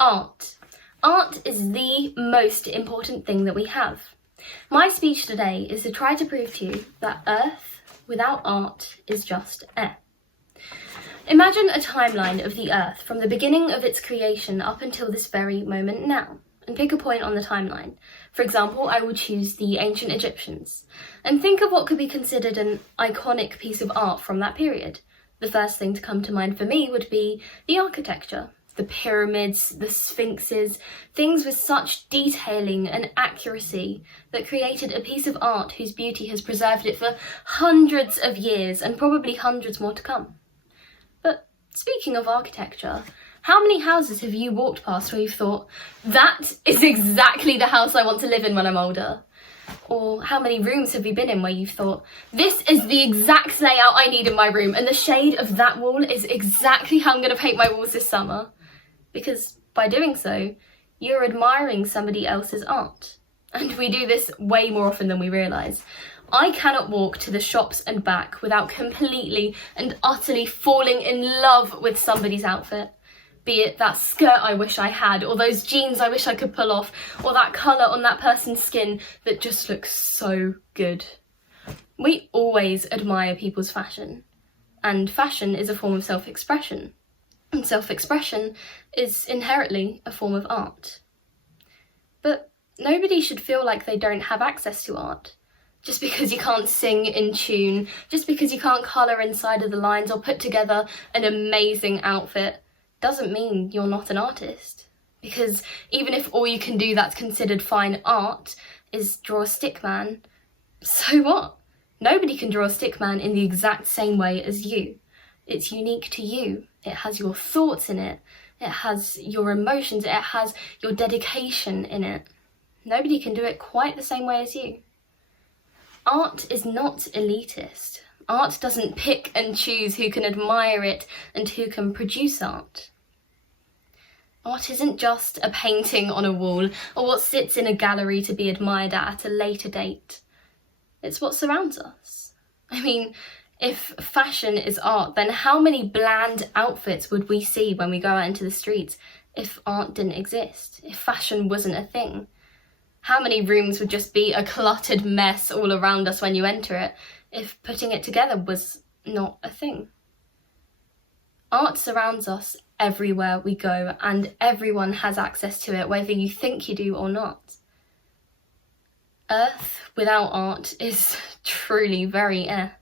Art. Art is the most important thing that we have. My speech today is to try to prove to you that Earth without art is just air. Imagine a timeline of the Earth from the beginning of its creation up until this very moment now, and pick a point on the timeline. For example, I will choose the ancient Egyptians, and think of what could be considered an iconic piece of art from that period. The first thing to come to mind for me would be the architecture. The pyramids, the sphinxes, things with such detailing and accuracy that created a piece of art whose beauty has preserved it for hundreds of years and probably hundreds more to come. But speaking of architecture, how many houses have you walked past where you've thought, that is exactly the house I want to live in when I'm older? Or how many rooms have you been in where you've thought, this is the exact layout I need in my room and the shade of that wall is exactly how I'm going to paint my walls this summer? Because by doing so, you're admiring somebody else's art. And we do this way more often than we realise. I cannot walk to the shops and back without completely and utterly falling in love with somebody's outfit. Be it that skirt I wish I had, or those jeans I wish I could pull off, or that colour on that person's skin that just looks so good. We always admire people's fashion. And fashion is a form of self-expression. And self-expression is inherently a form of art. But nobody should feel like they don't have access to art. Just because you can't sing in tune, just because you can't colour inside of the lines or put together an amazing outfit, doesn't mean you're not an artist. Because even if all you can do that's considered fine art is draw a stick man, so what? Nobody can draw a stick man in the exact same way as you. It's unique to you. It has your thoughts in it. It has your emotions. It has your dedication in it. Nobody can do it quite the same way as you. Art is not elitist. Art doesn't pick and choose who can admire it and who can produce art. Art isn't just a painting on a wall or what sits in a gallery to be admired at a later date. It's what surrounds us. I mean, if fashion is art, then how many bland outfits would we see when we go out into the streets if art didn't exist, if fashion wasn't a thing? How many rooms would just be a cluttered mess all around us when you enter it if putting it together was not a thing? Art surrounds us everywhere we go, and everyone has access to it, whether you think you do or not. Earth without art is truly very air.